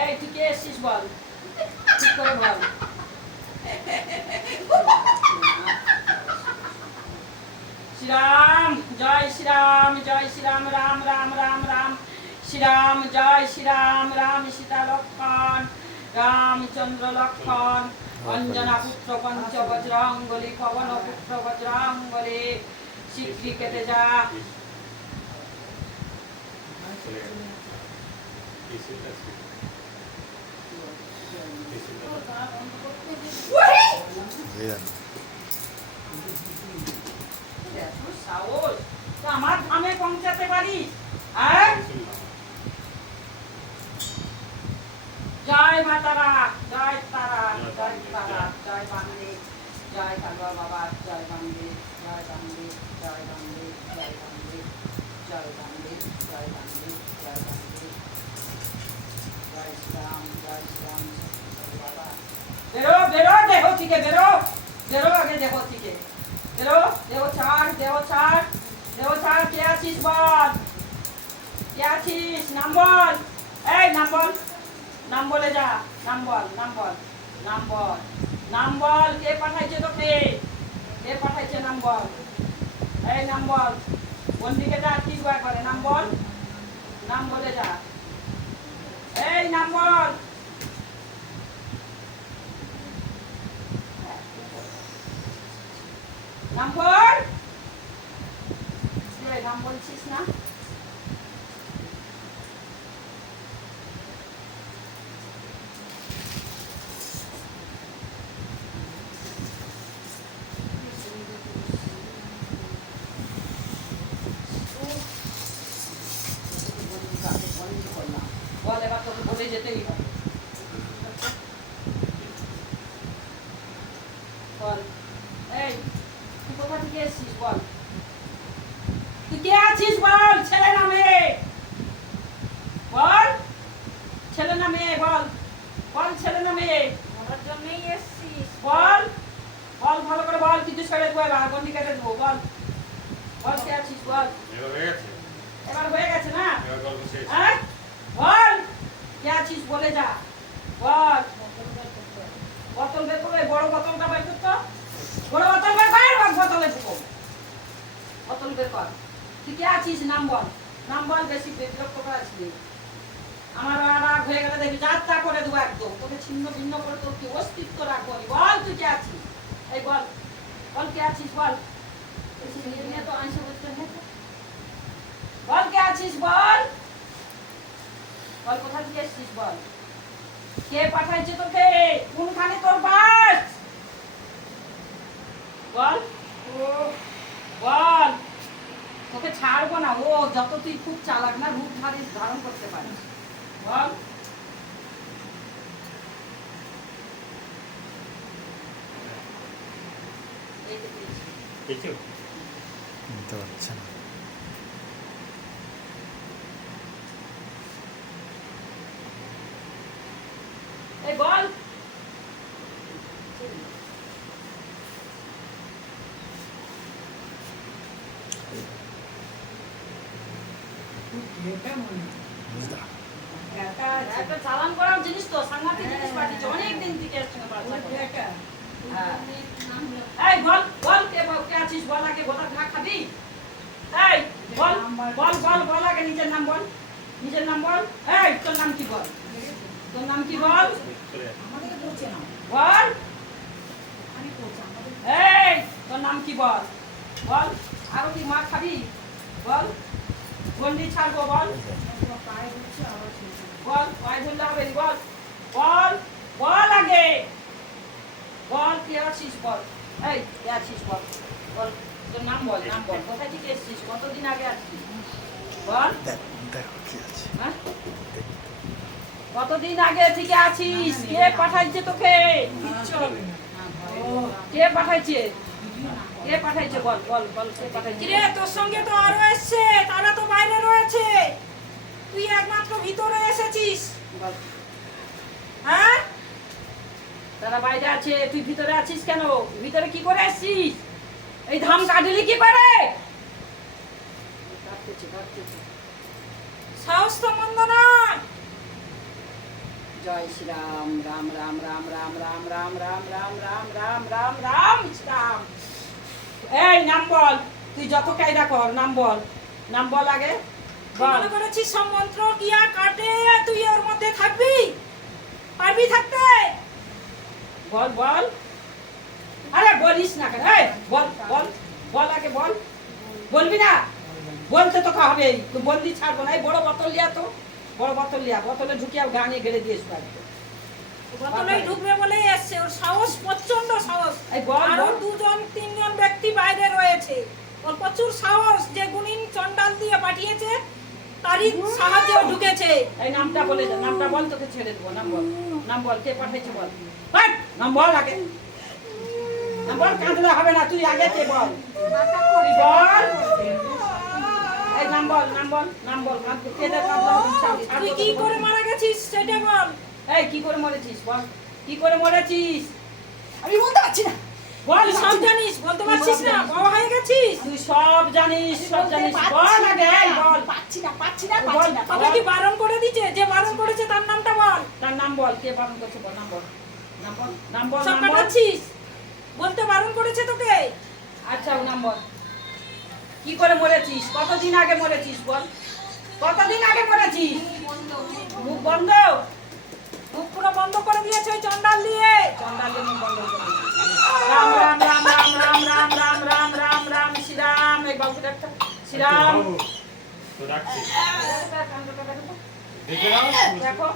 এই তুই কে এসছিস বল, ঠিক করে বল। শ্রীরাম জয় শ্রীরাম, জয় শ্রীরাম, রাম রাম রাম রাম শ্রীরাম, জয় শ্রীরাম, রাম সীতা লক্ষ্মণ, রামচন্দ্র লক্ষ্মণ, অঞ্জনা পুত্র পঞ্চ বজ্রাঙ্গলি, পবন পুত্র বজ্রাঙ্গলি, শীঘ্রই কেটে যা। আমার ধামে পৌঁছাতে পারিস? জয় মাতারা, জয় তারা, জয় তারা, জয় বাংলে, জয় কালুয়া বাবা, জয় বাংলে, জয় বাংলে, জয় বাংলে, জয় বাংলে, জয় বাংলে, জয় বাংলে, জয় বাংলে, জয় শ্রীরাম, জয় শ্রীরাম বাবা। বেরো বেরো, দেহ থেকে বেরো, বেরো আগে দেহ থেকে বেরো, দেহ ছাড়, দেহ ছাড়, দেহ ছাড়। কে আছিস বল, কে আছিস? নাম বল, এই নাম বল, নাম বলে যা, নাম বল, নাম বল, নাম বল, নাম বল। কে পাঠাইছে তোকে, কে পাঠাইছে? নাম বল, এই নাম বল। কোন দিকে যা, কি করে? নাম বল, নাম বলে যা, এই নাম বল। নাম বল, নাম বলছিস না? বল, এবার তোকে বলে যেতেই হবে। বল, এই তুই কোথা থেকে এসছিস বল, তুই কে আছিস বল? ছেলে না মেয়ে বল, ছেলে না মেয়ে বল, বল ছেলে না মেয়ে? ওর জন্যই এসছিস? বল, বল ভালো করে বল, কিছু ছেড়ে দেবো, এবার গন্ডি কেটে দেবো। বল, বল কে আছিস বল। এবার হয়ে গেছে না? হ্যাঁ বল, কে আছিস বলে যা, বল। বোতল বের করে, বড় বোতলটা বের করতো, বড় বোতল বের কর, বোতলে ঢুকো, বোতল বের কর। তুই কে আছিস? নাম বল, নাম বল। বেশি বিরক্ত করাচ্ছি, আমার রাগ হয়ে গেলে দেখবি যাত্রা করে দেবো একদম, তোকে ছিন্ন ভিন্ন করে তোর কি অস্তিত্ব রাখবো। বল তুই কে আছিস, এই বল, বল কে আছিস বল। নিয়ে তো আইসে বলতে বল কে আছিস বল, বল কোথা থেকে এসছিস বল, কে পাঠাইছে তোকে, কোনখানে তোর বাস বল, বল। তোকে ছাড়বো না, ও যত তুই খুব চালাক না, রূপ ধারণ করতে পারিস। বল, নিতে পারছে না। এই বল, একটা চালান করার জিনিস তো, সাংঘাতিক জিনিস পাঠিয়েছে, অনেকদিন থেকে একসঙ্গে পাঠাচ্ছে। এই বল, বল কে আছিস বল, আগে গোটা ঘা খাবি। এই বল, বল বল বল, আগে নিজের নাম বল, নিজের নাম বল। এই তোর নাম কি বল, তোর নাম কি বল, বল। এই তোর নাম কি বল, বল। আরো কি মা খাবি বল, গন্ডি ছাড়বো বল, বল পায়ে ধরলে হবে বল, বল বল আগে বল, কে আছিস বল, এই কে আছিস বল, বল তোর নাম বল, নাম বল। কোথায় থেকে এসছিস, কতদিন আগে আসছিস বল, হ্যাঁ কতদিন আগে থেকে আছিস, কে পাঠাইছে তোকে, কে পাঠাইছে, কে পাঠাইছে বল, বল বল কে পাঠাইছে। রে তোর সঙ্গে তো আরো এসছে, তারা তো বাইরে রয়েছে, তুই একমাত্র ভিতরে এসেছিস। হ্যাঁ তারা বাইরে আছে, তুই ভিতরে আছিস কেন, ভিতরে কি করে আসছিস, এই ধাম কাটলি কি করে। সাহস তো মন্দ না। জয় শ্রীরাম, রাম রাম রাম রাম রাম রাম রাম রাম রাম রাম রাম রাম শ্রীরাম। এই নাম বল, তুই যত কায়দা কর, নাম বল, নাম বল আগে তুই বল। মনে করেছিস সব মন্ত্র কিয়া কাটে তুই ওর মধ্যে থাকবি? পারবি থাকতে? বল বল, আরে বলিস না কেন? এই বল বল বল আগে বল, বলবি না? বলতে তো হবে, তুই বললি ছাড়বো না। এই বড় বোতল লিয়া তো, বড় বোতল লিয়া, বোতলে ঢুকিয়ে গানে গেড়ে দিয়েছ বাড়িতে। বোতলেই ঢুকবে বলেই এসছে, ওর সাহস প্রচন্ড সাহস। এই বল, আরো বল। 2-3 জন ব্যক্তি বাইরে রয়েছে, ওর প্রচুর সাহস। যে গুণিন চন্ডাল দিয়ে পাঠিয়েছে তারই সাহায্যে ও ঢুকেছে। এই নামটা বলে যা, নামটা বল, তোকে ছেড়ে দেবো। নাম বল, নাম বল, কে পাঠাইছে বল। হাট, নাম বল আগে, নাম বল, কাঁদলে হবে না, তুই আগে কে বল, তুই বল। এই নাম বল, নাম বল, নাম বল, কে দে কাঁদলে হবে, ছাড়, ছাড়, তুই কি করে মারা গেছিস সেটা বল। এই কি করে মরেছিস বল, কি করে মরেছিস আমি বলতে পারছি না। বল। তুই সব জানিস, বলতে পারছিস না, বাবা হয়ে গেছিস। তুই সব জানিস, সব জানিস, বল আগে, এই বল। পাচ্ছি না, পাচ্ছি না, বল। পাচ্ছি না। তোকে কি বারণ করে দিয়েছে? যে বারণ করেছে তার নামটা বল। তার নাম বল, কে বারণ করছে বল, নাম বল, নাম বল, নাম বল, সব নাম বল। কাটাচ্ছিস, বলতে বারণ করেছে তোকে। আচ্ছা ও নাম বল, কি করে মরেছিস, কতদিন আগে মরেছিস বল, কতদিন আগে মরেছিস? মুখ বন্ধ, মুখ পুরো বন্ধ করে দিয়েছে ওই চন্ডাল দিয়ে। চন্ডালের মুখ বন্ধ করে দিয়েছিস। রাম রাম রাম রাম রাম রাম রাম রাম রাম রাম শ্রীরাম। এই বাবুটা একটা শ্রীরাম তো রাখছি। দেখো